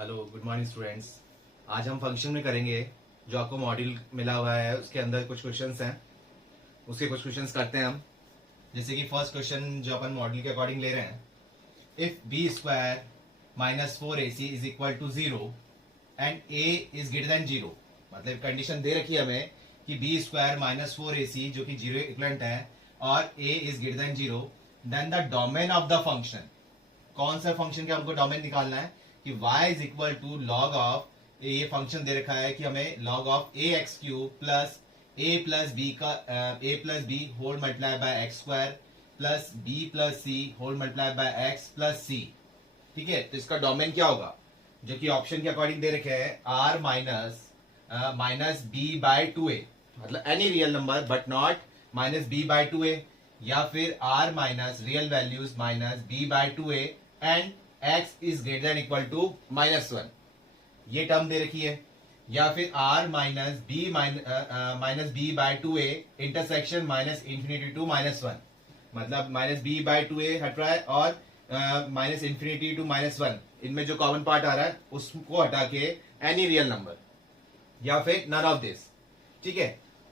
Hello good morning students. आज हम function में करेंगे जो आपको मॉड्यूल मिला हुआ है, उसके अंदर कुछ क्वेश्चंस हैं, उसके कुछ क्वेश्चंस करते हैं हम। जैसे कि फर्स्ट क्वेश्चन जो अपन मॉड्यूल के अकॉर्डिंग ले रहे हैं, if b square minus 4ac is equal to 0 and a is greater than 0। मतलब कंडीशन दे रखी है हमें कि बी स्क्वायर माइनस 4ac जो कि 0 इक्वलेंट है और a is greater than 0, then the domain of the function, कौन सा फंक्शन का हमको डोमेन निकालना है कि y is equal to log of, ये फंक्शन दे रखा है कि हमें log of a x cube plus b का a plus b whole multiply by x square plus b plus c whole multiply by x plus c. ठीक है, तो इसका डोमेन क्या होगा जो कि ऑप्शन के अकॉर्डिंग दे रखे हैं r minus b by 2a, मतलब any real number but not minus b by 2a, या फिर r minus real values minus b by 2a and x is greater than equal to -1, ये term दे रखी है, या फिर r minus b by 2a intersection minus infinity to -1, मतलब minus b by 2a हट रहा है और माइनस इंफिनिटी टू -1, इनमें जो कॉमन पार्ट आ रहा है उसको हटा के एनी रियल नंबर या फिर नन ऑफ दिस। ठीक है,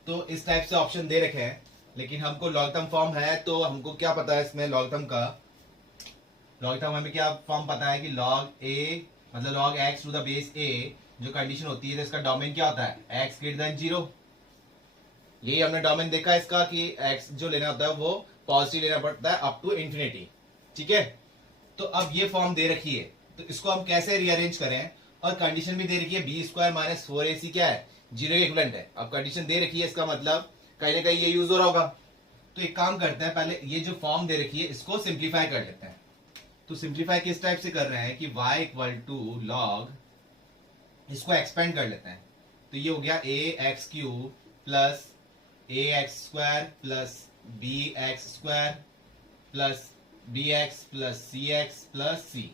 तो इस टाइप से ऑप्शन दे रखे हैं, लेकिन हमको लॉगरिथम फॉर्म है तो हमको क्या पता है इसमें लॉगरिथम हमें क्या फॉर्म पता है कि लॉग ए मतलब log x to the base a जो कंडीशन होती है, तो इसका डोमेन क्या होता है एक्स ग्रेटर देन 0। यही हमने डोमेन देखा है इसका कि एक्स जो लेना होता है वो पॉजिटिव लेना पड़ता है अप टू इंफिनिटी। ठीक है, तो अब ये फॉर्म दे रखी है तो इसको हम कैसे रीअरेंज करें, और कंडीशन भी दे रखी है बी स्क्वायर माइनस 4ac क्या है 0 इक्विवेलेंट है। अब कंडीशन दे रखी है, इसका मतलब कहीं ना कहीं ये यूज हो रहा होगा। तो एक काम करते हैं, पहले ये जो फॉर्म दे रखी है इसको सिंप्लीफाई कर लेते हैं। तो सिंप्लीफाई किस टाइप से कर रहे हैं कि y इक्वल टू लॉग, इसको एक्सपेंड कर लेते हैं, तो ये हो गया a x cube plus a x square plus b x square plus b x plus c,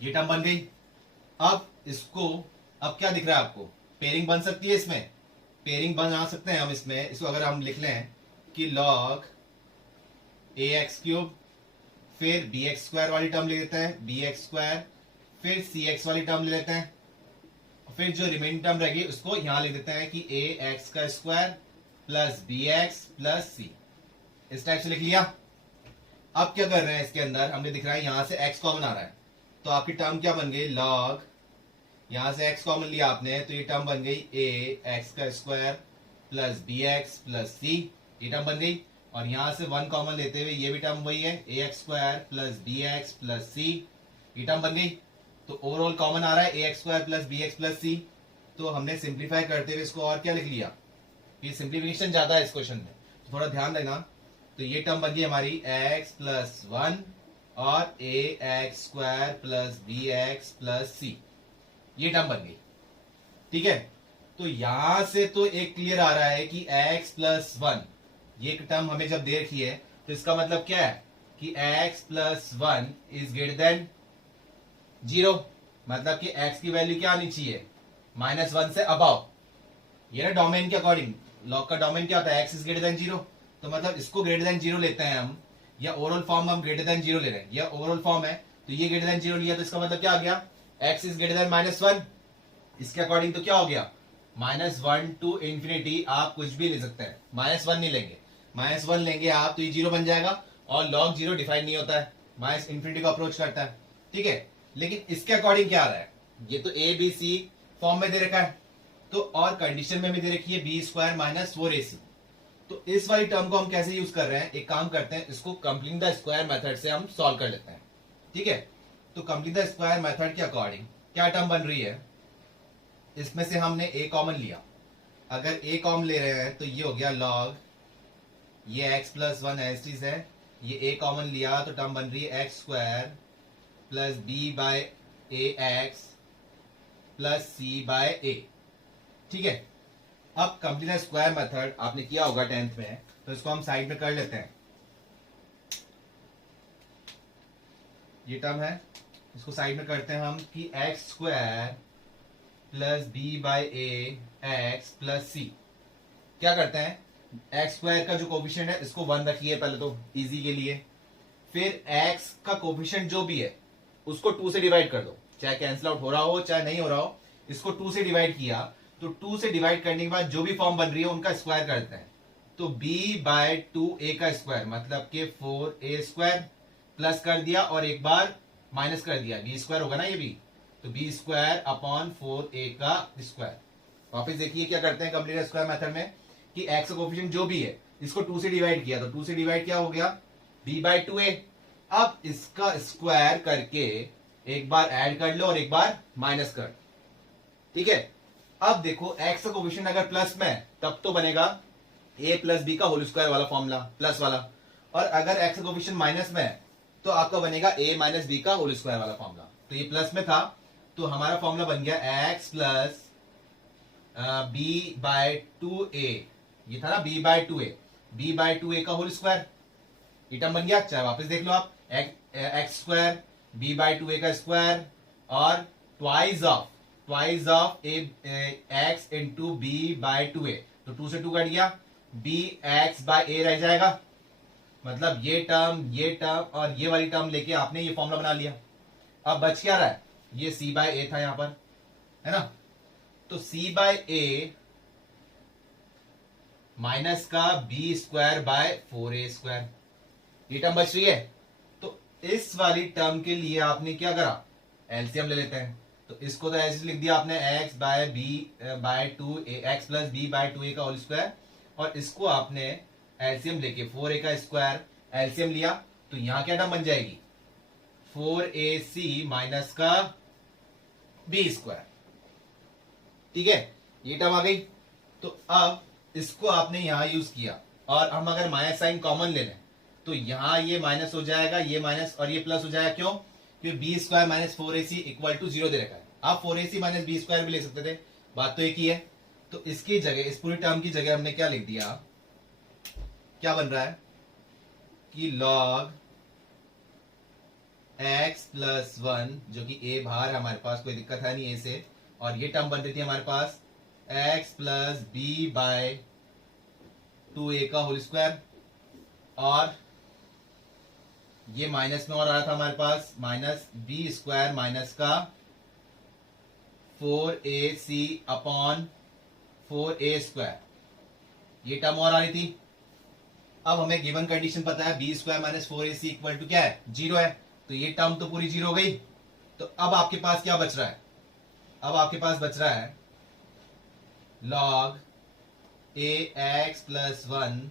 ये टर्म बन गई। अब इसको, अब क्या दिख रहा है आपको, पेयरिंग बन सकती है, इसमें पेयरिंग बना सकते हैं हम इसमें। इसको अगर हम लिख लें कि लॉग ए एक्स क्यूब, फिर बी एक्स स्क्वायर वाली टर्म ले लेते हैं बी एक्स स्क्वायर, फिर सी एक्स वाली टर्म ले लेते हैं, फिर जो रिमेनिंग टर्म रहेगी उसको यहां लिख देते हैं कि ए एक्स का square plus b x plus c, इस टाइप से लिख लिया। अब क्या कर रहे हैं, इसके अंदर हमें दिख रहा है यहां से x कॉमन आ रहा है, तो आपकी टर्म क्या बन गई लॉग, यहां से x कॉमन लिया आपने तो ये टर्म बन गई ए एक्स का square plus b x plus c, ये टर्म बन गई। और यहां से 1 कॉमन लेते हुए ये भी टर्म वही है a x square plus b x plus c, ये टर्म बन गई। तो ओवरऑल कॉमन आ रहा है a x square plus b x plus c. तो हमने सिंप्लीफाई करते हुए इसको और क्या लिख लिया, ये सिंप्लीफिकेशन ज्यादा है इस क्वेश्चन में, तो थोड़ा ध्यान देना। तो ये टर्म बन गई हमारी x प्लस 1 और a x square plus b x plus c, ये टर्म बन गई। ठीक है, तो यहां से तो एक क्लियर आ रहा है कि x प्लस 1 ये टर्म हमें जब दे रखी है तो इसका मतलब क्या है कि x plus 1 is greater than 0, मतलब कि x की वैल्यू क्या आनी चाहिए -1 से अबव। ये ना डोमेन के अकॉर्डिंग, लॉग का डोमेन क्या होता है x इज ग्रेटर देन 0, तो मतलब इसको ग्रेटर देन 0 लेते हैं हम, या ओवरऑल फॉर्म हम ग्रेटर देन 0 ले रहे हैं, या ओवरऑल फॉर्म है तो ये ग्रेटर देन 0 लिया, तो इसका मतलब क्या आ गया x इज ग्रेटर देन -1। इसके अकॉर्डिंग तो क्या हो गया -1 टू इंफिनिटी, आप कुछ भी ले सकते हैं, -1 नहीं लेंगे, -1 लेंगे आप तो ये 0 बन जाएगा, और लॉग 0 डिफाइन नहीं होता है, माइनस इंफिनिटी को अप्रोच करता है। ठीक है, लेकिन इसके अकॉर्डिंग क्या आ रहा है, ये तो ए बी सी फॉर्म में दे रखा है, तो और कंडीशन में भी दे रखी है बी स्क्वायर माइनस 4ac। तो इस वाली टर्म को हम कैसे यूज कर रहे हैं, एक काम करते हैं, इसको कंप्लीट द स्क्वायर मेथड से हम सॉल्व कर लेते हैं। ठीक है, तो कंप्लीट द स्क्वायर मेथड के अकॉर्डिंग क्या टर्म बन रही है, इसमें से हमने a कॉमन लिया, अगर a कॉमन ले रहे हैं तो ये हो गया लॉग, ये x प्लस 1 एस्टीज है, ये a कॉमन लिया तो टर्म बन रही है x square plus b by a x plus c by a. ठीक है, अब कंप्लीट स्क्वायर मेथड आपने किया होगा 10th में, तो इसको हम साइड में कर लेते हैं। ये टर्म है, इसको साइड में करते हैं हम कि x square plus b by a x plus c, क्या करते हैं एक्स स्क्वायर का जो कोफिशिएंट है इसको 1 रखिए पहले तो इजी के लिए, फिर एक्स का कोफिशिएंट जो भी है उसको 2 से डिवाइड कर दो, चाहे कैंसिल आउट हो रहा हो चाहे नहीं हो रहा हो, इसको 2 से डिवाइड किया, तो 2 से डिवाइड करने के बाद जो भी फॉर्म बन रही है उनका स्क्वायर करते हैं। तो b/2a का स्क्वायर मतलब कि 4a स्क्वायर प्लस कर दिया और एक बार माइनस कर दिया, b स्क्वायर होगा ना ये भी, तो b स्क्वायर अपॉन 4a का स्क्वायर। वापस देखिए क्या करते हैं कंप्लीट स्क्वायर मेथड में कि x का कोफिशिएंट जो भी है इसको 2 से डिवाइड किया, तो 2 से डिवाइड क्या हो गया b/2a। अब इसका स्क्वायर करके एक बार ऐड कर लो और एक बार माइनस कर, ठीक है। अब देखो x का कोफिशिएंट अगर प्लस में तब तो बनेगा a प्लस बी का होल स्क्वायर वाला फॉर्मूला प्लस वाला, और अगर x का कोफिशिएंट माइनस में है तो आपका बनेगा a माइनस बी का होल स्क्वायर वाला फॉर्मूला। तो ये प्लस में था तो हमारा फॉर्मूला बन गया x प्लस b/2a, ये था ना b/2a का होल स्क्वायर, ये टर्म बन गया। चाहे वापस देख लो आप, एक्स स्क्वायर b/2a का स्क्वायर और twice of x into b/2a, तो 2 से 2 कट गया, bx/a रह जाएगा। मतलब ये टर्म और ये वाली टर्म लेके आपने ये फॉर्मूला बना लिया। अब बच क्या रहा है, ये c/a था यहां पर, है ना, तो c/a माइनस का b²/4a², ये टर्म बच रही है। तो इस वाली टर्म के लिए आपने क्या करा, एलसीएम ले लेते हैं। तो इसको तो ऐसे लिख दिया आपने x प्लस b/2a का होल स्क्वायर, और इसको आपने एलसीएम लेके 4a का स्क्वायर एलसीएम लिया, तो यहां क्या टर्म बन जाएगी 4ac माइनस का b², ठीक है, ये टर्म आ गई। तो अब इसको आपने यहां यूज किया, और हम अगर माइनस साइन कॉमन ले लें तो यहां ये माइनस हो जाएगा, ये माइनस और ये प्लस हो जाएगा। क्यों, क्योंकि b² minus 4ac equal to 0 दे रखा है। आप 4ac माइनस b² भी ले सकते थे, बात तो एक ही है। तो इसकी जगह, इस पूरी टर्म की जगह हमने क्या लिख दिया, क्या बन रहा है कि log x प्लस 1, जो कि a बाहर है हमारे पास, कोई दिक्कत है नहीं a से, और ये टर्म बन रही थी हमारे पास x प्लस b/2a का होल स्क्वायर, और ये माइनस में और आ रहा था हमारे पास माइनस b² माइनस का 4ac अपॉन 4a², ये टर्म और आ रही थी। अब हमें गिवन कंडीशन पता है b² minus 4ac equal to क्या है, 0 है, तो ये टर्म तो पूरी 0 हो गई। तो अब आपके पास क्या बच रहा है, अब आपके पास बच रहा है log ax plus 1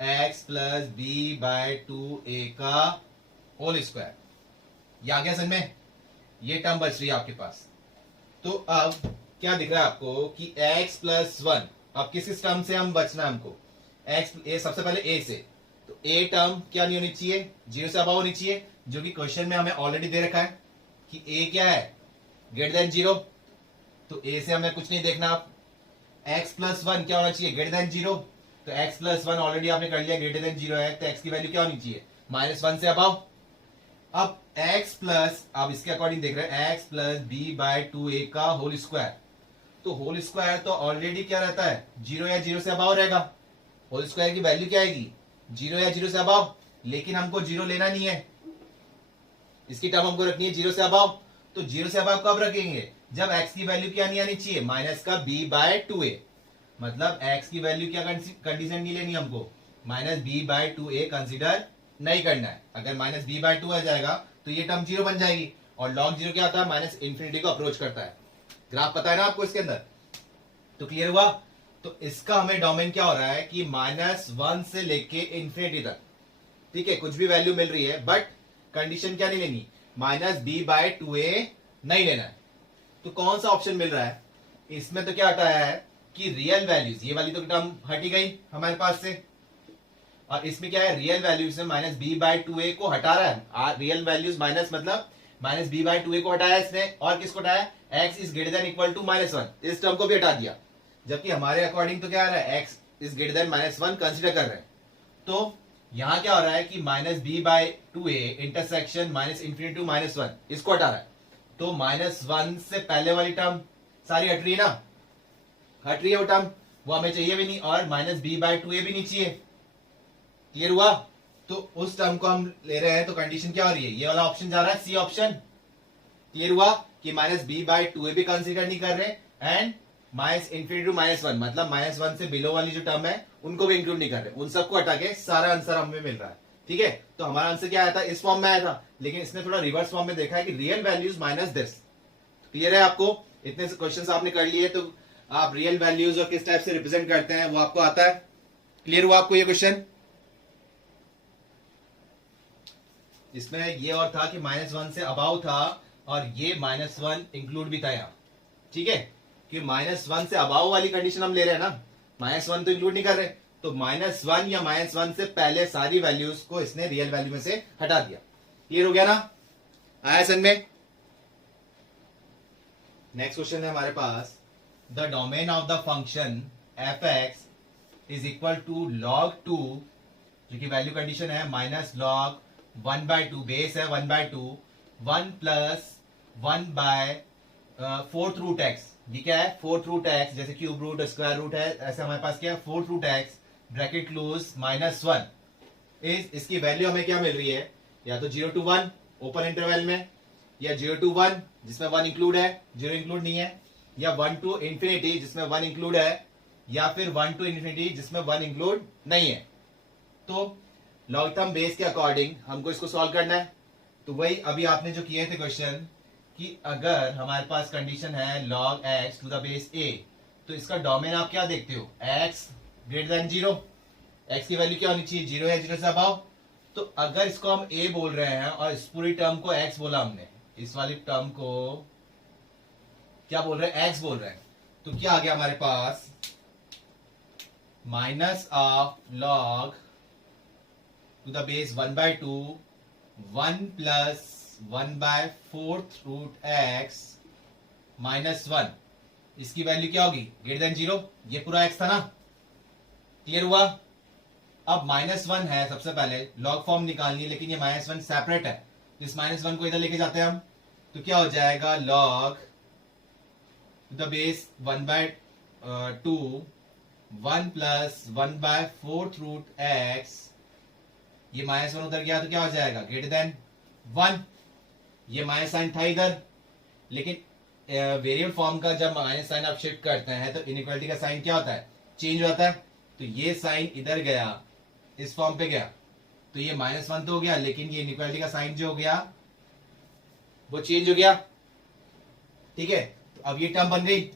x plus b/2a का होल स्क्वायर, ये आ गया समझ में, ये टर्म बच रही है आपके पास। तो अब क्या दिख रहा है आपको कि x प्लस 1, अब किस टर्म से हम बचना है हमको, x सबसे पहले a से, तो a टर्म क्या नहीं होनी चाहिए, 0 से अबव होनी चाहिए, जो कि क्वेश्चन में हमें ऑलरेडी दे रखा है कि a क्या है, ग्रेटर देन 0, तो a से हमें कुछ नहीं देखना। आप x प्लस 1 क्या होना चाहिए, ग्रेटर देन 0, तो x प्लस 1 ऑलरेडी आपने कर लिया, ग्रेटर देन 0 है, तो x की वैल्यू क्या होनी चाहिए, -1 से अबव। अब x प्लस, अब इसके अकॉर्डिंग देख रहे हैं x प्लस b/2a का होल स्क्वायर, तो होल स्क्वायर तो ऑलरेडी क्या रहता है, 0 या 0 से अबव रहेगा। होल स्क्वायर की वैल्यू क्या आएगी, 0 या 0 से अबव, लेकिन हमको 0 लेना नहीं है, इसकी टर्म हमको रखनी है 0 से अबव। तो 0 से अबव कब रखेंगे, जब x की वैल्यू क्या नहीं आनी चाहिए, माइनस का b/2a, मतलब x की वैल्यू क्या कंडीशन नहीं लेनी हमको, माइनस b/2a कंसीडर नहीं करना है। अगर माइनस b/2 आ जाएगा तो ये टर्म 0 बन जाएगी, और log 0 क्या होता है, माइनस इंफिनिटी को अप्रोच करता है। ग्राफ पता है ना आपको इसके अंदर, तो क्लियर हुआ। तो इसका हमें डोमेन क्या हो रहा है कि -1 से लेके इंफिनिटी तक, ठीक है, कुछ भी वैल्यू मिल रही है, बट कंडीशन क्या नहीं लेनी, -b/2a नहीं लेना है। तो कौन सा ऑप्शन मिल रहा है, इसमें तो क्या हटाया है कि रियल वैल्यूज, ये वाली तो टर्म हटी गई हमारे पास से, और इसमें क्या है, रियल वैल्यूज में -b/2a को हटा रहा है। रियल वैल्यूज माइनस मतलब -b/2a को हटाया इसने, और किसको हटाया, x is greater than equal to -1, इस टर्म को भी हटा दिया। जबकि हमारे अकॉर्डिंग तो क्या आ रहा है, x is greater than -1 consider कर रहे हैं। तो यहां क्या हो रहा है कि -b/2a इंटरसेक्शन -∞ टू -1, इसको हटा रहा है। तो -1 से पहले वाली टर्म सारी हट रही है ना, हट रही है वो टर्म, वो हमें चाहिए भी नहीं, और -b/2a भी नहीं चाहिए। क्लियर हुआ। तो उस टर्म को हम ले रहे हैं, तो कंडीशन क्या हो रही है, ये वाला ऑप्शन जा रहा है सी ऑप्शन, क्लियर हुआ कि माइनस बी बाय टू भी कंसिडर नहीं कर रहे एंड माइनस इन्फिनिटी टू -1 मतलब -1 से बिलो वाली जो टर्म है उनको भी इंक्लूड नहीं कर रहे, उन सबको हटा के सारा आंसर हमें मिल रहा है। ठीक है, तो हमारा आंसर क्या आया था, इस फॉर्म में आया था, लेकिन इसने थोड़ा रिवर्स फॉर्म में देखा है कि real values minus this. Clear है आपको, इतने क्वेश्चंस आपने कर लिए तो आप रियल वैल्यूज और किस टाइप से रिप्रेजेंट करते हैं वो आपको आता है। क्लियर हुआ आपको ये क्वेश्चन? इसमें ये और था कि -1 से अबाउ था और ये -1 इंक्लूड भी था यहाँ। ठीक है, कि -1 से अबाउ वाली कंडीशन हम ले रहे हैं ना, -1 तो इंक्लूड नहीं कर रहे, तो -1 या -1 से पहले सारी वैल्यूज को इसने रियल वैल्यू में से हटा दिया। क्लियर हो गया ना, आया सन में? नेक्स्ट क्वेश्चन है हमारे पास, the domain of the function f(x) is equal to log 2, जो कि वैल्यू कंडीशन है -log 1/2, बेस है 1/2, 1 प्लस 1/4th रूट x। ये क्या है, 4th रूट x, जैसे क्यूब रूट स्क्वायर रूट है, ऐसे हमारे पास क्या है 4th root x bracket close -1 is, इसकी वैल्यू हमें क्या मिल रही है, या तो 0 to 1 ओपन इंटरवल में, या 0 to 1 जिसमें 1 इंक्लूड है 0 इंक्लूड नहीं है, या 1 to इंफिनिटी जिसमें 1 इंक्लूड है, या फिर 1 to इंफिनिटी जिसमें 1 इंक्लूड नहीं है। तो लॉगरिथम बेस के अकॉर्डिंग हमको इसको सॉल्व करना है। तो वही अभी आपने जो किए थे क्वेश्चन कि अगर हमारे पास कंडीशन है log x to the base a, तो इसका डोमेन आप क्या देखते हो, x ग्रेटर देन 0, x की वैल्यू क्या होनी चाहिए, 0 है, 0 से अबव। तो अगर इसको हम a बोल रहे हैं और इस पूरी टर्म को x बोला हमने, इस वाली टर्म को क्या बोल रहे हैं, x बोल रहे हैं, तो क्या आ गया हमारे पास, minus of log to the base 1/2 1 plus 1/4th root x -1, इसकी वैल्यू क्या होगी, ग्रेटर देन 0, ये पूरा x था ना। क्लियर हुआ? अब -1 है, सबसे पहले लॉग फॉर्म निकालनी है, लेकिन ये -1 सेपरेट है, तो इस -1 को इधर लेके जाते हैं हम, तो क्या हो जाएगा, log to the base 1/2 1 plus 1/4th root x, ये -1 उधर गया तो क्या हो जाएगा, ग्रेटर देन 1। ये माइनस साइन था इधर, लेकिन वेरिएबल फॉर्म का जब माइनस साइन आप शिफ्ट करते हैं तो इनइक्वालिटी का साइन क्या होता है, चेंज होता है। तो ये साइन इधर गया, इस फॉर्म पे गया, तो ये -1 तो हो गया, लेकिन ये इनइक्वालिटी का साइन जो हो गया वो चेंज हो गया। ठीक है, तो अब ये टर्म बन गई,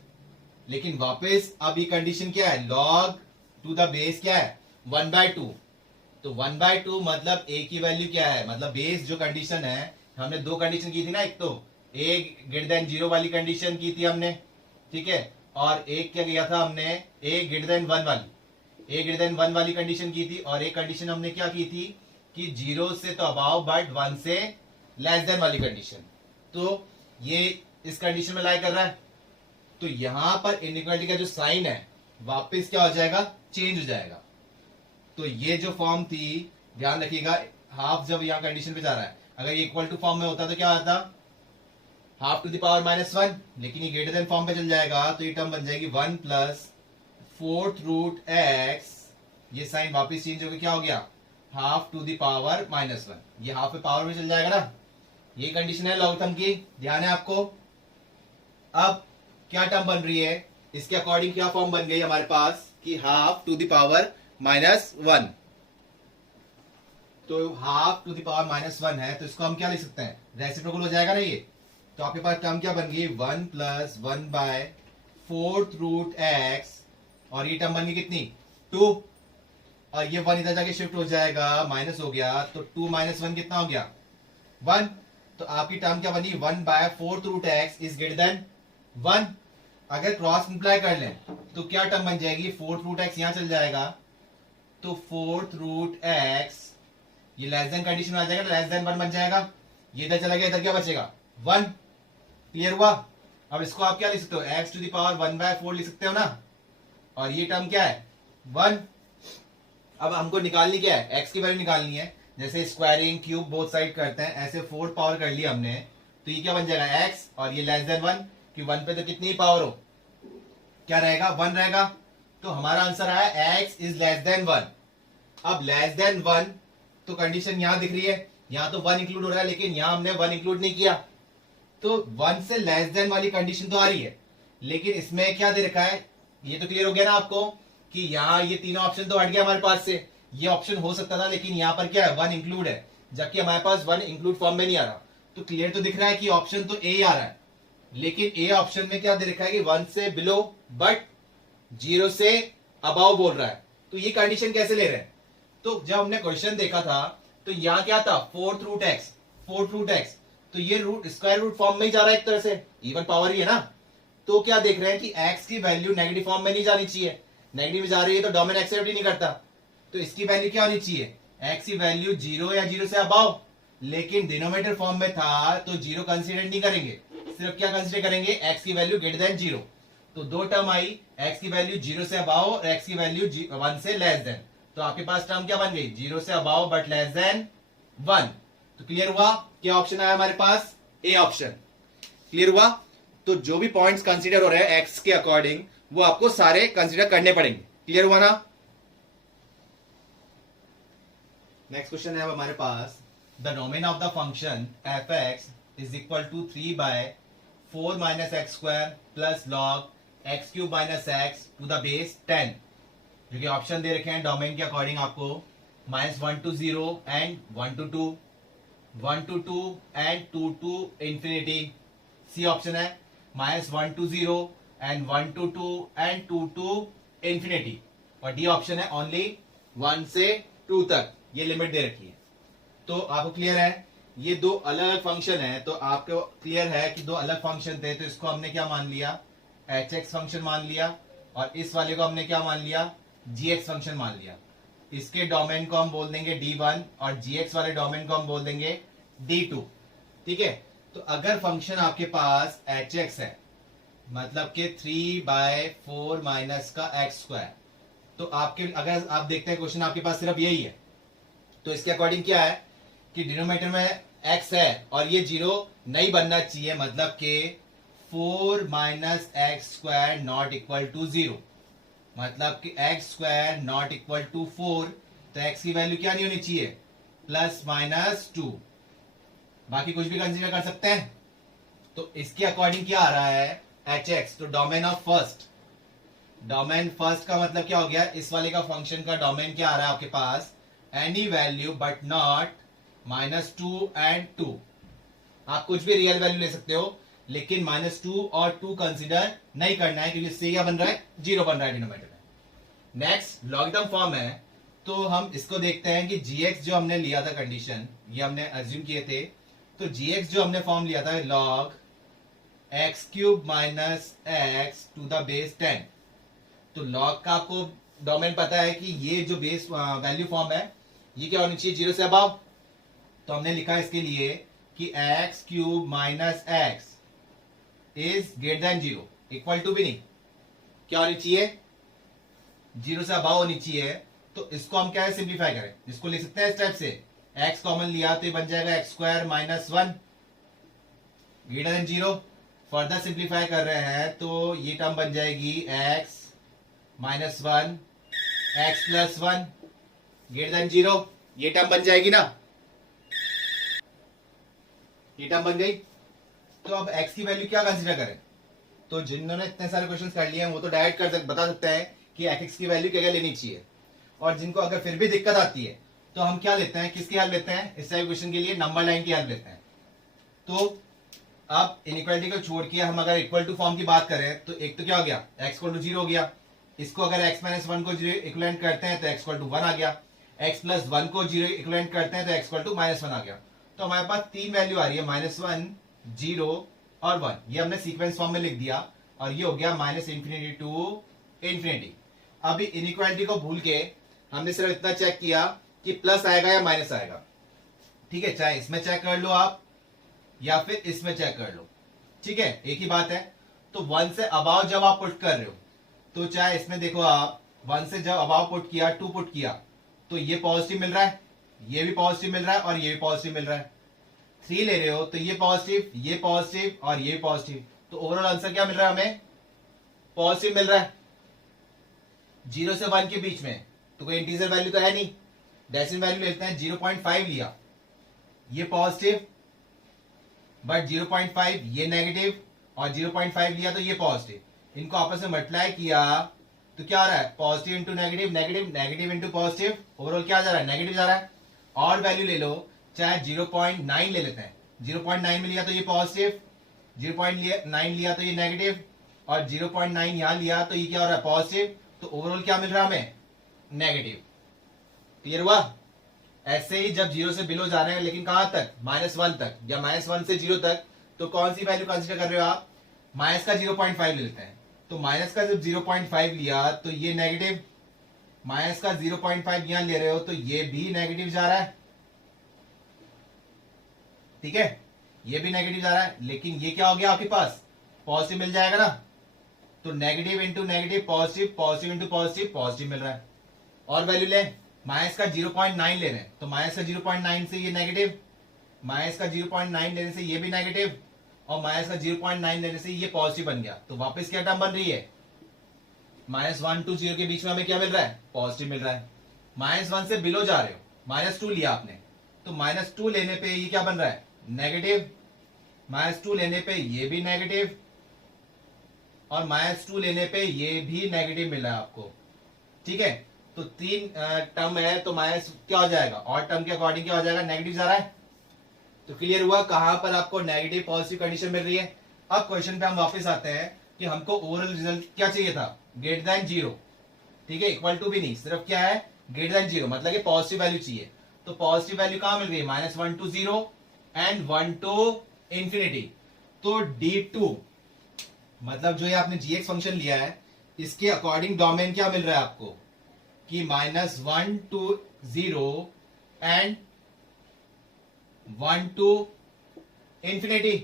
लेकिन वापस अब ये कंडीशन क्या है, log टू द बेस क्या है 1/2, तो 1/2 मतलब a की वैल्यू क्या है, मतलब बेस जो कंडीशन है, हमने दो कंडीशन की थी ना, एक तो a ग्रेटर देन 0 वाली कंडीशन की थी हमने, ठीक है, और एक क्या किया था हमने, a ग्रेटर देन 1 वाली, a ग्रेटर देन 1 वाली कंडीशन की थी, और एक कंडीशन हमने क्या की थी कि 0 से तो अबाव बट 1 से लेस देन वाली कंडीशन। तो ये इस कंडीशन में लाई कर रहा है, तो यहां पर इनइक्वालिटी का जो साइन है वापस क्या हो जाएगा, चेंज हो जाएगा। तो ये जो फॉर्म थी, ध्यान रखिएगा, हाफ जब यहाँ कंडीशन पे जा रहा है, अगर ये इक्वल टू फॉर्म में होता तो क्या होता, हाफ टू द पावर -1, लेकिन ये ग्रेटर देन फॉर्म पे चल जाएगा, तो ये टर्म बन जाएगी 1 प्लस 4th रूट x, ये साइन वापस चेंज होकर क्या हो गया, हाफ टू द पावर -1, ये हाफ पे पावर में चल जाएगा ना। ये कंडीशन है लॉगरिथम की, ध्यान है आपको। अब क्या टर्म बन रही है, इसके अकॉर्डिंग क्या फॉर्म बन गई हमारे पास कि हाफ टू द पावर -1, तो हाफ टू द पावर -1 है, तो इसको हम क्या लिख सकते हैं, रेसिप्रोकल हो जाएगा ना ये। तो आपके पास टर्म क्या बन गई, 1 प्लस 1/4th रूट x, और ये टर्म बन गई कितनी, 2, और ये 1 इधर जाके शिफ्ट हो जाएगा, माइनस हो गया, तो 2 - 1 कितना हो गया, 1। तो आपकी टर्म क्या बनी, 1/4th root x is greater than 1। अगर क्रॉस मल्टीप्लाई कर लें तो क्या टर्म बन जाएगी, 4th रूट x यहां चल जाएगा, तो 4th रूट x ये लेस देन कंडीशन में आ जाएगा, लेस देन 1 बन जाएगा, ये इधर चला गया, इधर क्या बचेगा, 1। क्लियर हुआ? अब इसको आप क्या लिख सकते हो, x टू द पावर 1/4 लिख सकते हो ना, और ये टर्म क्या है, 1। अब हमको निकालनी क्या है, x की वैल्यू निकालनी है, जैसे स्क्वायरिंग क्यूब बोथ साइड करते हैं, ऐसे 4th पावर कर लिया हमने, तो ये क्या बन जाएगा, x, और ये लेस देन 1, कि 1 पे तो कितनी पावर हो, क्या रहेगा, 1 रहेगा। तो हमारा आंसर आया x इज लेस देन 1। अब लेस देन 1 तो कंडीशन यहां दिख रही है, यहां तो 1 इंक्लूड हो रहा है, लेकिन यहां हमने 1 इंक्लूड नहीं किया, तो 1 से लेस देन वाली कंडीशन तो आ रही है, लेकिन इसमें क्या दे रखा है, ये तो क्लियर हो गया ना आपको कि यहाँ ये तीनों ऑप्शन तो हट गया हमारे पास से। ये ऑप्शन हो सकता था, लेकिन यहाँ पर क्या है, 1 इंक्लूड है, जबकि हमारे पास 1 इंक्लूड फॉर्म में नहीं आ रहा। तो क्लियर तो दिख रहा है कि ऑप्शन तो ए आ रहा है, लेकिन ए ऑप्शन में क्या दे रखा है कि 1 से बिलो बट 0 से अबाव बोल रहा है। तो ये कंडीशन कैसे ले रहे हैं? तो जब हमने क्वेश्चन देखा था तो यहाँ क्या था, फोर्थ रूट एक्स, तो ये रूट स्क्वायर रूट फॉर्म में ही जा रहा है, एक तरह से इवन पावर ही है ना। तो क्या देख रहे हैं कि x की वैल्यू नेगेटिव फॉर्म में नहीं जानी चाहिए, नेगेटिव में जा रही है तो डोमेन एक्सेप्ट ही नहीं करता। तो इसकी वैल्यू क्या होनी चाहिए, x की वैल्यू 0 या 0 से अबाव, लेकिन डिनोमिनेटर फॉर्म में था तो 0 कंसीडर नहीं करेंगे, सिर्फ क्या कंसीडर करेंगे, x की वैल्यू ग्रेटर देन 0। तो दो टर्म आई, x की वैल्यू 0 से अबाव और x की वैल्यू 1 से लेस देन। तो आपके पास टर्म क्या बन गई, 0 से अबाव बट लेस देन 1। तो क्लियर हुआ, क्या ऑप्शन आया हमारे पास, ए ऑप्शन। क्लियर हुआ। तो जो भी पॉइंट्स कंसीडर हो रहे हैं एक्स के अकॉर्डिंग, वो आपको सारे कंसीडर करने पड़ेंगे। क्लियर हुआ ना। नेक्स्ट क्वेश्चन है हमारे पास, the domain of the function f x is equal to 3/4 minus x square plus log x cube minus x to the base 10, जो कि ऑप्शन दे रखे हैं डोमेन के अकॉर्डिंग आपको, -1 to 0 and 1 to 2, 1 to 2 and 2 to infinity. C option है -1 to 0 and 1 to 2 and 2 to infinity. और D option है only 1 से 2 तक, ये लिमिट दे रखी है। तो आपको क्लियर है, ये दो अलग अलग फंक्शन है। तो आपको क्लियर है कि दो अलग फंक्शन थे, तो इसको हमने क्या मान लिया, एच एक्स फंक्शन मान लिया, और इस वाले को हमने क्या मान लिया, जी एक्स फंक्शन मान लिया। इसके डोमेन को हम बोल देंगे D1 और gx वाले डोमेन को हम बोल देंगे D2। ठीक है। तो अगर फंक्शन आपके पास hx है, मतलब कि 3/4 माइनस का एक्स स्क्वायर, तो आपके अगर आप देखते हैं क्वेश्चन आपके पास सिर्फ यही है, तो इसके अकॉर्डिंग क्या है कि डिनोमिनेटर में x है और ये 0 नहीं बनना चाहिए, मतलब कि 4 minus x square not equal to 0, मतलब कि x square not equal to 4। तो एक्स की वैल्यू क्या नहीं होनी चाहिए, +-2। बाकी कुछ भी कंसीडर कर सकते हैं। तो इसके अकॉर्डिंग क्या आ रहा है, एच एक्स। तो domain of first, domain first का मतलब क्या हो गया, इस वाले का फंक्शन का डोमेन क्या आ रहा है आपके पास, any value but not -2 and 2। आप कुछ भी रियल वैल्यू ले सकते हो, लेकिन -2 और 2 कंसीडर नहीं करना है, क्योंकि इससे क्या बन रहा है, 0 बन रहा है डिनोमिनेटर में। नेक्स्ट लॉगरिथम फॉर्म है, तो हम इसको देखते हैं कि gx जो हमने लिया था कंडीशन, ये हमने अज्यूम किए थे। तो gx जो हमने फॉर्म लिया था log x³ minus x to the base 10। तो log का आपको डोमेन पता है कि ये जो बेस वैल्यू फॉर्म है, ये क्या होनी चाहिए, 0 से अबव। तो हमने लिखा इसके लिए कि x³ minus x is greater than 0, equal to भी नहीं, क्या होनी चाहिए, 0 से अबव होनी चाहिए। तो इसको हम क्या है, सिंप्लीफाई करें, इसको लिख सकते हैं इस टाइप से, x कॉमन लिया तो ये बन जाएगा x² minus 1 greater than 0। Further simplify कर रहे हैं तो ये टर्म बन जाएगी x minus 1 x plus 1 greater than 0, ये टर्म बन जाएगी ना, ये टर्म बन गई। तो अब x की वैल्यू क्या कंसीडर करें, तो जिन्होंने इतने सारे क्वेश्चंस कर लिए हैं वो तो डायरेक्ट बता सकते हैं कि fx की वैल्यू क्या क्या लेनी चाहिए। और जिनको अगर फिर भी दिक्कत आती है तो हम क्या लेते हैं, किसकी हेल्प लेते हैं, इस टाइप क्वेश्चन के लिए नंबर लाइन की हेल्प लेते हैं। तो अब इनइक्वालिटी को छोड़ के हम अगर इक्वल टू फॉर्म की बात करें, तो एक तो क्या हो गया, x इक्वल टू 0 हो गया। इसको अगर x माइनस 1 को 0 इक्वलेंट करते हैं तो x इक्वल टू 1 आ गया, x प्लस 1 को 0 इक्वलेंट करते हैं तो x इक्वल टू -1 आ गया। तो हमारे पास तीन वैल्यू आ रही है, -1, 0 और 1। ये हमने सीक्वेंस फॉर्म में लिख दिया, और ये हो गया -इंफिनिटी टू इंफिनिटी। अभी इनइक्वालिटी को भूल के हमने सिर्फ इतना चेक किया कि प्लस आएगा या माइनस आएगा। ठीक है, चाहे इसमें चेक कर लो आप या फिर इसमें चेक कर लो, ठीक है, एक ही बात है। तो 1 से अबाव जब आप पुट कर रहे हो, तो चाहे इसमें देखो आप 1 से जब अबाव पुट किया, 2 पुट किया, तो ये पॉजिटिव मिल रहा है, ये भी पॉजिटिव मिल रहा है और ये भी पॉजिटिव मिल रहा है। 3 ले रहे हो तो ये पॉजिटिव और ये पॉजिटिव, तो ओवरऑल आंसर क्या मिल रहा है हमें, पॉजिटिव मिल रहा है। 0 से 1 के बीच में तो कोई इंटीजर वैल्यू तो है नहीं, डेसिमल वैल्यू लेते हैं, 0.5 लिया, ये पॉजिटिव बट 0.5 ये नेगेटिव और 0.5 लिया तो ये पॉजिटिव, इनको आपस में मल्टीप्लाई किया तो क्या आ रहा है, positive into negative, negative negative into positive, overall क्या जा रहा है, नेगेटिव जा रहा है। और वैल्यू ले लो, चाहे 0.9 ले लेते हैं, 0.9 में लिया तो ये पॉजिटिव, 0.9 लिया तो ये नेगेटिव, और 0.9 यहां लिया तो ये क्या हो रहा है, पॉजिटिव, तो ओवरऑल क्या मिल रहा है हमें, नेगेटिव। क्लियर हुआ। ऐसे ही जब 0 से बिलो जा रहे हैं, लेकिन कहां तक, -1 तक, या -1 से 0 तक, तो कौन सी वैल्यू कंसीडर कर रहे हो आप, माइनस का 0.5 ले लेते हैं। तो माइनस का जब 0.5 लिया तो ये नेगेटिव, माइनस का 0.5 यहां ले रहे हो तो ये भी नेगेटिव जा रहा है, ठीक है, ये भी नेगेटिव जा रहा है, लेकिन ये क्या हो गया आपके पास, पॉजिटिव मिल जाएगा ना। तो negative into negative positive, positive into positive positive मिल रहा है। और वैल्यू ले, माइनस का 0.9 ले रहे हैं, तो माइनस का 0.9 से ये नेगेटिव, माइनस का 0.9 लेने से ये भी नेगेटिव, और माइनस का 0.9 लेने से ये पॉजिटिव बन गया। तो वापस क्या टर्म बन रही है, -1 to 0 के बीच में हमें क्या मिल रहा है, पॉजिटिव मिल रहा है। -1 से बिलो जा रहे हो, -2 लिया आपने, तो -2 लेने पे ये क्या बन रहा है, नेगेटिव, -2 लेने पे ये भी नेगेटिव, और -2 लेने पे ये भी नेगेटिव मिला है आपको, ठीक है। तो 3 टर्म है, तो माइनस क्या हो जाएगा, और टर्म के अकॉर्डिंग क्या हो जाएगा, नेगेटिव जा रहा है। तो क्लियर हुआ कहां पर आपको नेगेटिव पॉजिटिव कंडीशन मिल रही है। अब क्वेश्चन पे हम वापस आते हैं कि हमको ओवरऑल रिजल्ट क्या चाहिए था, ग्रेटर देन 0, ठीक है, इक्वल टू भी नहीं, सिर्फ क्या है, ग्रेटर देन 0, मतलब कि पॉजिटिव वैल्यू चाहिए। तो पॉजिटिव वैल्यू कहां मिल रही है, -1 to 0 एंड 1 to इंफिनिटी। तो D2 मतलब जो ये आपने gx फंक्शन लिया है, इसके अकॉर्डिंग डोमेन क्या मिल रहा है आपको, कि -1 to 0 एंड 1 to इंफिनिटी।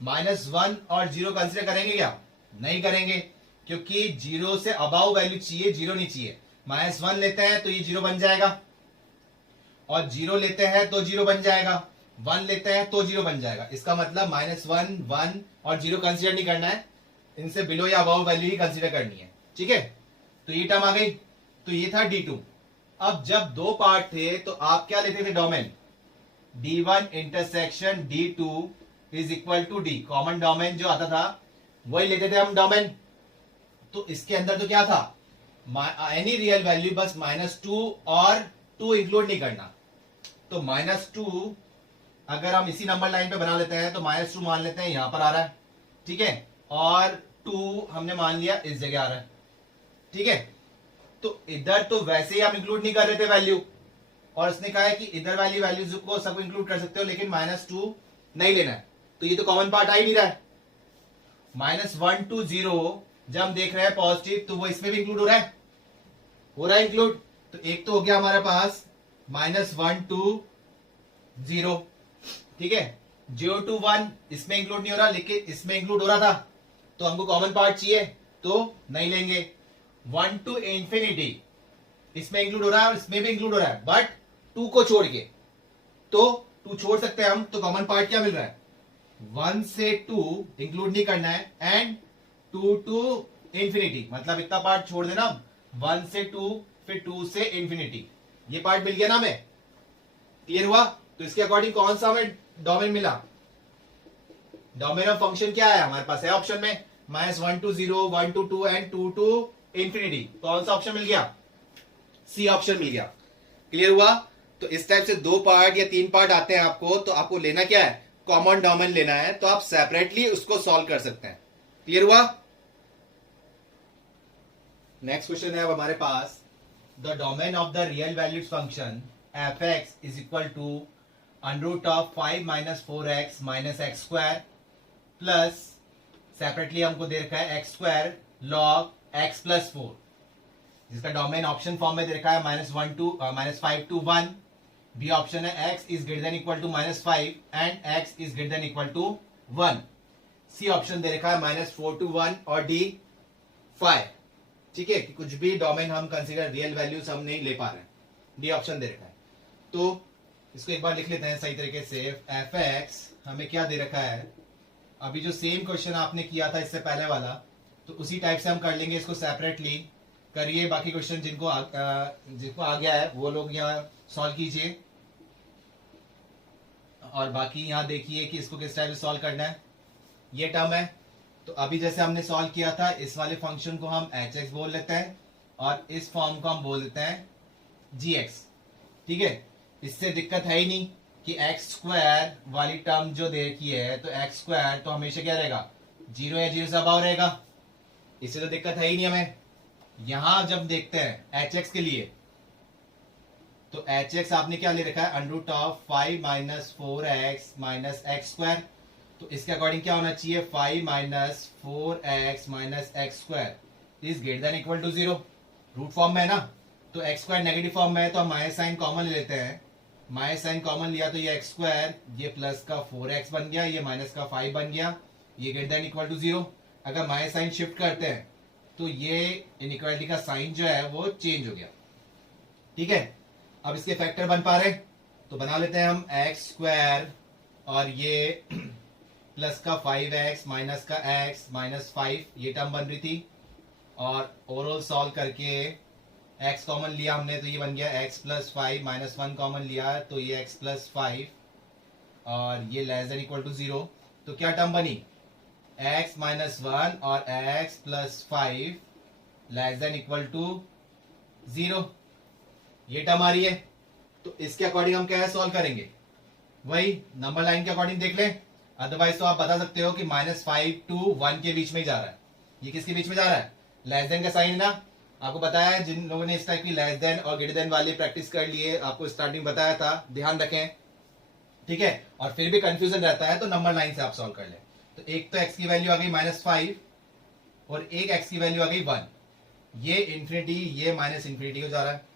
-1 और 0 कंसिडर करेंगे क्या, नहीं करेंगे, क्योंकि 0 से अबाउ वैल्यू चाहिए, 0 नहीं चाहिए। -1 लेते हैं तो ये 0 बन जाएगा, और 0 लेते हैं तो 0 बन जाएगा, 1 लेते हैं तो 0 बन जाएगा। इसका मतलब -1, 1 और 0 कंसिडर नहीं करना है, इनसे बिलो या अबाउ वैल्यू ही कंसिडर करनी है, ठीक है। तो ये टर्म आ गई, तो ये था D2। अब जब दो पार्ट थे तो आप क्या लेते थे, domain, D1 intersection D2 is equal to D, common domain जो आता था वही लेते थे हम डोमेन। तो इसके अंदर तो क्या था, एनी रियल वैल्यू, बस -2 और 2 इंक्लूड नहीं करना। तो -2 अगर हम इसी नंबर लाइन पे बना लेते हैं तो -2 मान लेते हैं यहां पर आ रहा है, ठीक है, और 2 हमने मान लिया इस जगह आ रहा है, ठीक है। तो इधर तो वैसे ही हम इंक्लूड नहीं कर रहे थे वैल्यू, और इसने कहा है कि इधर वाली वैल्यूज को सब इंक्लूड कर सकते हो, लेकिन -2 नहीं लेना है। तो ये तो कॉमन पार्ट आ ही नहीं रहा है। -1 to 0 जब हम देख रहे हैं पॉजिटिव, तो वो इसमें भी इंक्लूड हो रहा है इंक्लूड। तो एक तो हो गया हमारे पास -1 to 0, ठीक है, 0 to 1 इसमें इंक्लूड नहीं हो रहा, लेकिन इसमें इंक्लूड हो रहा था, तो हमको कॉमन पार्ट चाहिए तो नहीं लेंगे। 1 to इंफिनिटी इसमें इंक्लूड हो रहा है और इसमें भी इंक्लूड हो रहा है, बट 2 को छोड़ के, तो 2 छोड़ सकते हैं हम, तो कॉमन पार्ट क्या मिल रहा है, 1 से 2 इंक्लूड नहीं करना है, एंड 2 to इंफिनिटी, मतलब इतना पार्ट छोड़ देना, 1 से 2 फिर 2 से इंफिनिटी, ये पार्ट मिल गया ना हमें। क्लियर हुआ। तो इसके अकॉर्डिंग कौन सा हमें डोमेन मिला, डोमेन ऑफ फंक्शन क्या है हमारे पास है ऑप्शन में, -1 to 0, 1 to 2 and 2 to infinity. कौन सा ऑप्शन मिल गया, सी ऑप्शन मिल गया। क्लियर हुआ। तो इस टाइप से 2 पार्ट या 3 पार्ट आते हैं आपको, तो आपको लेना क्या है, कॉमन डोमेन लेना है, तो आप सेपरेटली उसको सॉल्व कर सकते हैं। क्लियर हुआ। नेक्स्ट क्वेश्चन है अब हमारे पास, the domain of the real valued function f(x) is equal to √5 - 4x - x² plus, separately हमको दे रखा है x² log x + 4, जिसका डोमेन ऑप्शन फॉर्म में दे रखा है -5 to 1। बी ऑप्शन है x is greater than equal to -5 and x is greater than equal to 1। C option दे रखा है -4 to 1 और डी 5, ठीक है, कि कुछ भी डोमेन हम कंसीडर रियल वैल्यूज हम नहीं ले पा रहे हैं, डी ऑप्शन दे रखा है। तो इसको एक बार लिख लेते हैं सही तरीके से। f(x) हमें क्या दे रखा है, अभी जो सेम क्वेश्चन आपने किया था इससे पहले वाला, तो उसी टाइप से हम कर लेंगे इसको, सेपरेटली करिए। बाकी क्वेश्चन जिनको आ गया है वो लोग यहाँ सॉल्व कीजिए। और बाकी यहाँ देखिए कि इसको किस टाइप से सॉल्व करना है। ये टर्म है, तो अभी जैसे हमने सॉल्व किया था, इस वाले फंक्शन को हम एच एक्स बोल लेते हैं और इस फॉर्म को हम बोल देते हैं जी एक्स। ठीक है, इससे दिक्कत है ही नहीं कि एक्स स्क्वायर वाली टर्म जो देखी है, तो एक्स स्क्वायर तो हमेशा क्या रहेगा, जीरो या जीरो से अबाव रहेगा, इससे तो दिक्कत है ही नहीं हमें। यहां जब देखते हैं एच एक्स के लिए, तो एच एक्स आपने क्या ले रखा है, under root of 5 minus 4x minus x square. तो इसके अकॉर्डिंग क्या होना चाहिए, 5 minus 4x minus x square is greater than equal to 0। Root form में है ना, तो एक्स स्क्वायर नेगेटिव फॉर्म में है, तो हम माइनस साइन कॉमन ले लेते हैं। माइनस साइन कॉमन लिया तो ये एक्स स्क्वायर, ये प्लस का 4x बन गया, ये माइनस का 5 बन गया, ये ग्रेटर देन इक्वल टू 0। अगर माइनस साइन शिफ्ट करते हैं तो ये इनइक्वालिटी का साइन जो है वो चेंज हो गया। ठीक है, अब इसके फैक्टर बन पा रहे, तो बना लेते हैं हम एक्स स्क्वायर और ये प्लस का 5x माइनस का x माइनस 5, ये टर्म बन रही थी। और ओवरऑल सॉल्व करके x कॉमन लिया हमने, तो ये बन गया x प्लस 5 माइनस 1 कॉमन लिया, तो ये x प्लस 5 और ये लेस देन इक्वल टू 0। तो क्या टर्म बनी, x माइनस 1 और x plus 5 less than equal to 0, ये टर्म आ रही है। तो इसके अकॉर्डिंग हम क्या है सॉल्व करेंगे, वही नंबर लाइन के अकॉर्डिंग देख लें। अदरवाइज तो आप बता सकते हो कि -5 टू 1 के बीच में ही जा रहा है। ये किसके बीच में जा रहा है, लेस देन का साइन है ना। आपको बताया है, जिन लोगों ने इस टाइप की लेस देन और ग्रेटर देन वाली प्रैक्टिस कर लिए, आपको स्टार्टिंग बताया था, ध्यान रखें। ठीक है, और फिर भी कंफ्यूजन रहता है तो नंबर लाइन से आप सॉल्व कर लें। तो एक तो x की वैल्यू आ गई -5 और एक x की वैल्यू आ गई 1, ये इंफिनिटी, ये माइनस इंफिनिटी हो जा रहा है।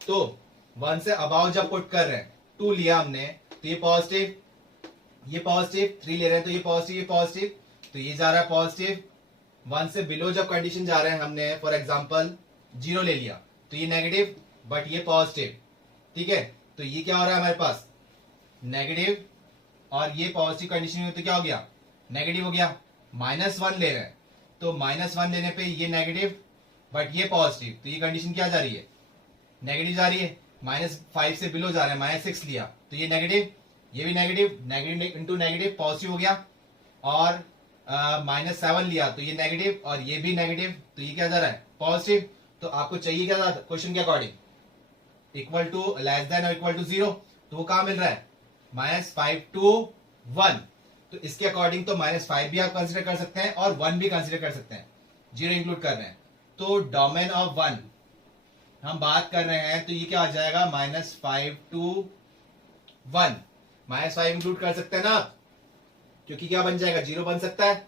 तो 1 से अबाउ जब पुट कर रहे हैं, 2 लिया हमने, तो ये पॉजिटिव, ये पॉजिटिव, 3 ले रहे हैं तो ये पॉजिटिव, ये पॉजिटिव, तो ये जा रहा है पॉजिटिव। 1 से बिलो जब कंडीशन जा रहे हैं, हमने फॉर एग्जांपल 0 ले लिया, तो ये नेगेटिव बट ये पॉजिटिव। ठीक है, तो ये क्या हो रहा है हमारे पास, नेगेटिव, और ये पॉजिटिव कंडीशन हुई तो क्या हो गया, नेगेटिव हो गया। -1 ले रहे हैं, तो -1 लेने पे ये नेगेटिव बट ये पॉजिटिव, तो ये कंडीशन क्या जा रही है, नेगेटिव जा रही है। -5 से बिलो जा रहे हैं, -6 लिया तो ये नेगेटिव, ये भी negative, negative into negative positive हो गया। और -7 लिया तो ये नेगेटिव और ये भी नेगेटिव, तो ये क्या जा रहा है, पॉजिटिव। तो आपको चाहिए क्या क्वेश्चन के according, equal to, less than और इक्वल टू 0, तो वो कहां मिल रहा है, -5 टू 1। तो इसके अकॉर्डिंग तो -5 भी आप कंसिडर कर सकते हैं और 1 भी कंसिडर कर सकते हैं, 0 इंक्लूड कर रहे हैं। तो डोमेन ऑफ 1 हम बात कर रहे हैं, तो ये क्या आ जाएगा, -5 टू 1, -5 इंक्लूड कर सकते हैं ना आप, क्योंकि क्या बन जाएगा, 0 बन सकता है,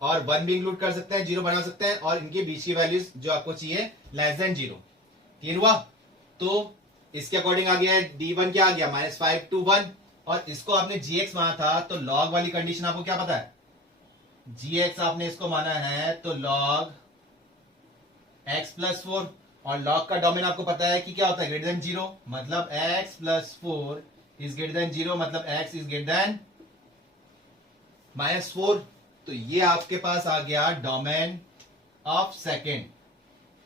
और 1 भी इंक्लूड कर सकते हैं, 0 बना सकते हैं, और इनके बीच की वैल्यूज जो आपको चाहिए लेस देन 0। क्लियर हुआ। तो इसके अकॉर्डिंग आ गया है D1 क्या आ गया, -5 टू 1, और इसको आपने gx माना था, तो log वाली कंडीशन आपको क्या पता है, gx आपने इसको माना है तो log x प्लस 4, और log का डोमेन आपको पता है कि क्या होता है, ग्रेटर देन 0, मतलब x plus 4 is greater than 0, मतलब x इज ग्रेटर देन -4। तो ये आपके पास आ गया डोमेन ऑफ सेकेंड।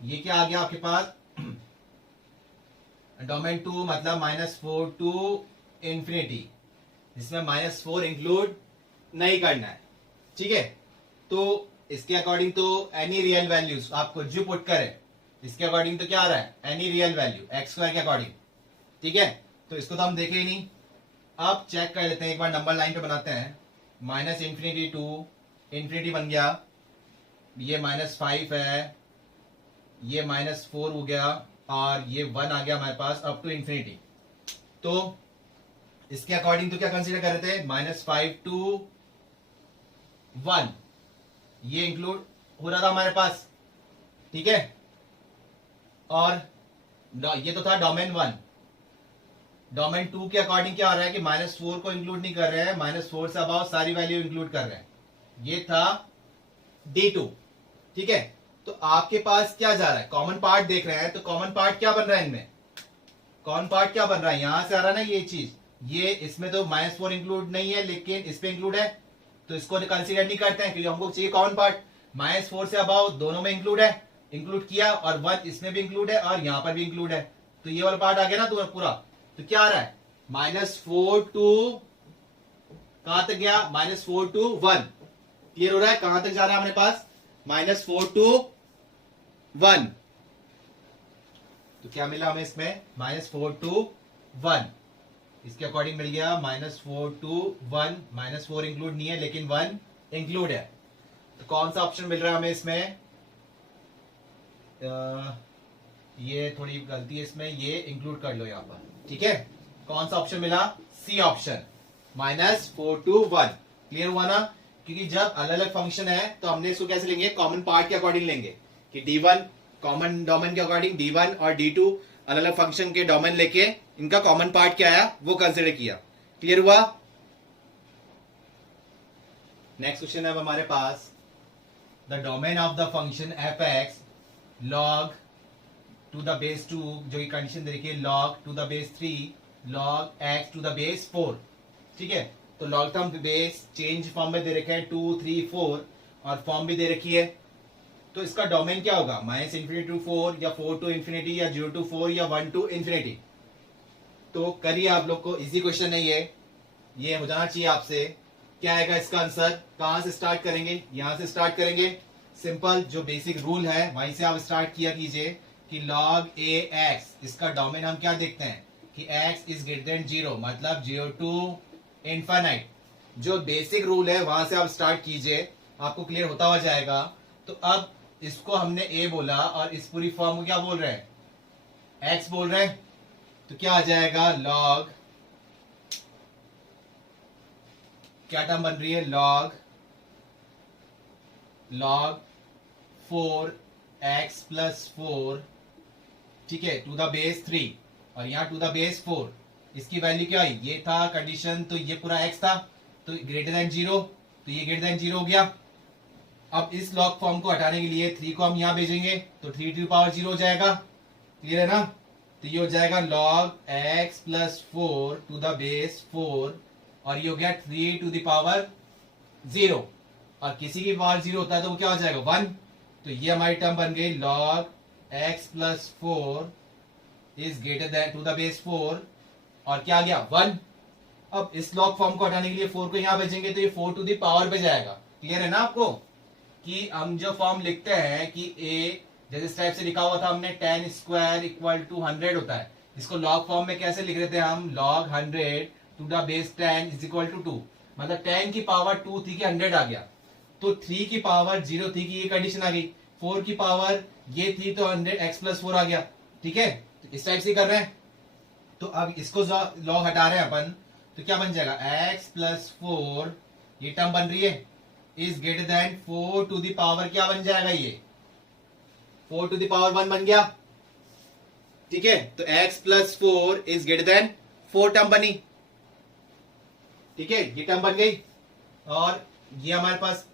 ये क्या आ गया आपके पास, डोमेन 2, मतलब -4 टू इंफिनिटी, जिसमें -4 इंक्लूड नहीं करना है। ठीक है, तो इसके अकॉर्डिंग तो एनी रियल वैल्यूज आप कुछ भी पुट करें, इसके अकॉर्डिंग तो क्या आ रहा है, any real value x square के अकॉर्डिंग। ठीक है, तो इसको तो हम देखे ही नहीं। अब चेक कर लेते हैं, एक बार नंबर लाइन पे बनाते हैं, -इंफिनिटी टू इंफिनिटी बन गया, ये -5 है, ये -4 हो गया, और ये 1 आ गया हमारे पास अप टू इंफिनिटी। तो इसके अकॉर्डिंग तो क्या कंसीडर कर रहे थे, -5 टू 1, ये इंक्लूड हो रहा था हमारे पास। ठीक है, और ये तो था डोमेन 1। डोमेन 2 के अकॉर्डिंग क्या आ रहा है कि -4 को इंक्लूड नहीं कर रहे हैं, -4 से अबाव सारी वैल्यू इंक्लूड कर रहे हैं, ये था D2। ठीक है, तो आपके पास क्या जा रहा है, कॉमन पार्ट देख रहे हैं, तो कॉमन पार्ट क्या बन रहा है इनमें, कॉमन पार्ट क्या बन रहा है, यहां से आ रहा है ना ये चीज, ये इसमें तो -4 इंक्लूड नहीं है, लेकिन इस पे इंक्लूड है, तो इसको कंसीडर नहीं करते हैं, क्योंकि हमको चाहिए कॉमन पार्ट। -4 से अबाव दोनों में इंक्लूड है, इंक्लूड किया, और 1 इसमें भी इंक्लूड है और यहां पर भी इंक्लूड है, तो ये वाला पार्ट आ गया ना पूरा। तो क्या आ रहा है, -4 टू कहां तक गया, -4 टू 1। क्लियर हो रहा है, कहां तक जा रहा है हमारे पास, -4 टू 1। तो क्या मिला हमें इसमें, -4 टू 1। इसके अकॉर्डिंग मिल गया -4 टू 1। -4 इंक्लूड नहीं है लेकिन 1 इंक्लूड है। तो कौन सा ऑप्शन मिल रहा है हमें इसमें, ये थोड़ी गलती है इसमें, ये इंक्लूड कर लो यहां पर, ठीक है। कौन सा ऑप्शन मिला, सी ऑप्शन, -4 टू 1। क्लियर हुआ ना, क्योंकि जब अलग अलग फंक्शन है तो हमने इसको कैसे लेंगे, कॉमन पार्ट के अकॉर्डिंग लेंगे, कि D1 कॉमन डोमेन के अकॉर्डिंग D1 और D2 अलग अलग फंक्शन के डोमेन लेके इनका कॉमन पार्ट क्या आया वो कंसिडर किया। क्लियर हुआ। नेक्स्ट क्वेश्चन है हमारे पास, the domain of the function f(x) log to the base 2, जो की कंडीशन दे रखी है log to the base 3 log x to the base 4। ठीक है, तो लॉगरिथम बेस चेंज फॉर्म में दे रखा है 2, 3, 4 और फॉर्म भी दे रखी है। तो इसका डोमेन क्या होगा, -∞ टू 4 या 4 टू इंफिनिटी या 0 टू 4 या 1 टू इंफिनिटी। तो करिए, आप लोग को इजी क्वेश्चन है ये हो जाना चाहिए आपसे। क्या आएगा इसका आंसर, कहां से स्टार्ट करेंगे, यहां से स्टार्ट करेंगे। सिंपल जो बेसिक रूल है वहीं से आप स्टार्ट किया कीजिए कि log ax, इसका डोमेन हम क्या देखते हैं कि x इज ग्रेटर देन 0, मतलब 0 टू इनफाइनाइट। जो बेसिक रूल है वहां से आप स्टार्ट कीजिए, आपको क्लियर होता हुआ जाएगा। तो अब इसको हमने a बोला और इस पूरी फॉर्म को क्या बोल रहे हैं, x बोल रहे हैं। तो क्या आ जाएगा, log, क्या टर्म बन रही है, log 4x प्लस 4, ठीक है, टू द बेस 3 और यहाँ टू द बेस 4। इसकी वैल्यू क्या आई, ये था कंडीशन, तो ये पूरा x था, तो ग्रेटर देन 0, तो ये ग्रेटर देन 0 हो गया। अब इस लॉग फॉर्म को हटाने के लिए 3 को हम यहां भेजेंगे तो 3 टू द पावर 0 हो जाएगा। क्लियर है ना, तो ये हो जाएगा log x plus 4 to the base 4 और ये हो गया 3 टू द पावर 0। और किसी की पावर 0 होता है तो वो क्या हो जाएगा, 1। तो ये हमारी टर्म बन गई log x plus 4 is greater than to the base 4 और क्या आ गया, 1। अब इस लॉग फॉर्म को हटाने के लिए 4 को यहां भेजेंगे तो ये 4 टू द पावर पे जाएगा। क्लियर है ना आपको, कि हम जो फॉर्म लिखते हैं कि a जैसे इस टाइप से लिखा हुआ था हमने 10 स्क्वायर इक्वल टू 100 होता है, इसको लॉग फॉर्म में कैसे लिख रहे थे हम, log 100 to the base 10 is equal to 2, मतलब 10 की पावर 2 थी कि 100 आ गया, तो 3 की पावर 0 थी कि ये कंडीशन आ गई, 4 की पावर ये थी तो 100 x प्लस 4 आ गया। ठीक है, तो इस टाइप से कर रहे हैं। तो अब इसको लॉग हटा रहे हैं अपन, तो क्या बन जाएगा, x प्लस 4, ये टर्म बन रही है, is greater than 4 to the power क्या बन जाएगा, ये 4 टू द पावर 1 बन गया। ठीक है, तो x plus 4 is greater than 4 term बनी। ठीक है, ये टर्म बन गई और ये हमारे पास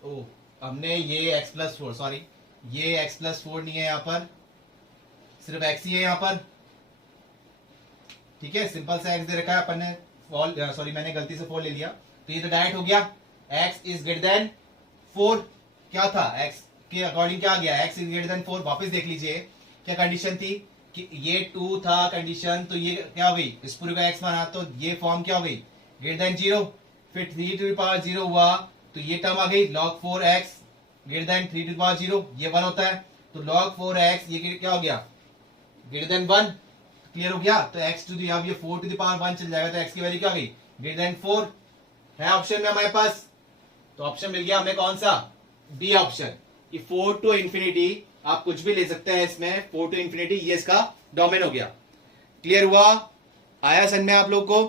हमने ये x प्लस 4, सॉरी ये x प्लस 4 नहीं है, यहां पर सिर्फ x ही है यहां पर। ठीक है, सिंपल सा x दे रखा है अपन ने, सॉरी मैंने गलती से 4 ले लिया, तो ये तो डायरेक्ट हो गया x इज ग्रेटर देन 4। क्या था, x के अकॉर्डिंग क्या आ गया, x इज ग्रेटर देन 4। वापस देख लीजिए क्या कंडीशन थी कि ये 2 था कंडीशन, तो ये क्या हो गई, इस पूरे का x माना तो ये फॉर्म क्या हो गई, ग्रेटर देन 0। फिर 3 टू द पावर 0 हुआ तो ये टर्म आ गई log 4x greater than 3 to the power 0, ये 1 होता है, तो log 4x ये क्या हो गया, ग्रेटर देन 1। क्लियर हो गया, तो x टू दी, अब ये 4 टू द पावर 1 चल जाएगा, तो x की वैल्यू क्या आ गई, ग्रेटर देन 4 है ऑप्शन में हमारे पास। तो ऑप्शन मिल गया हमें कौन सा, बी ऑप्शन, कि 4 टू इंफिनिटी, आप कुछ भी ले सकते हैं इसमें, 4 टू इंफिनिटी ये इसका डोमेन हो गया। क्लियर हुआ, आया समझ में आप लोग को।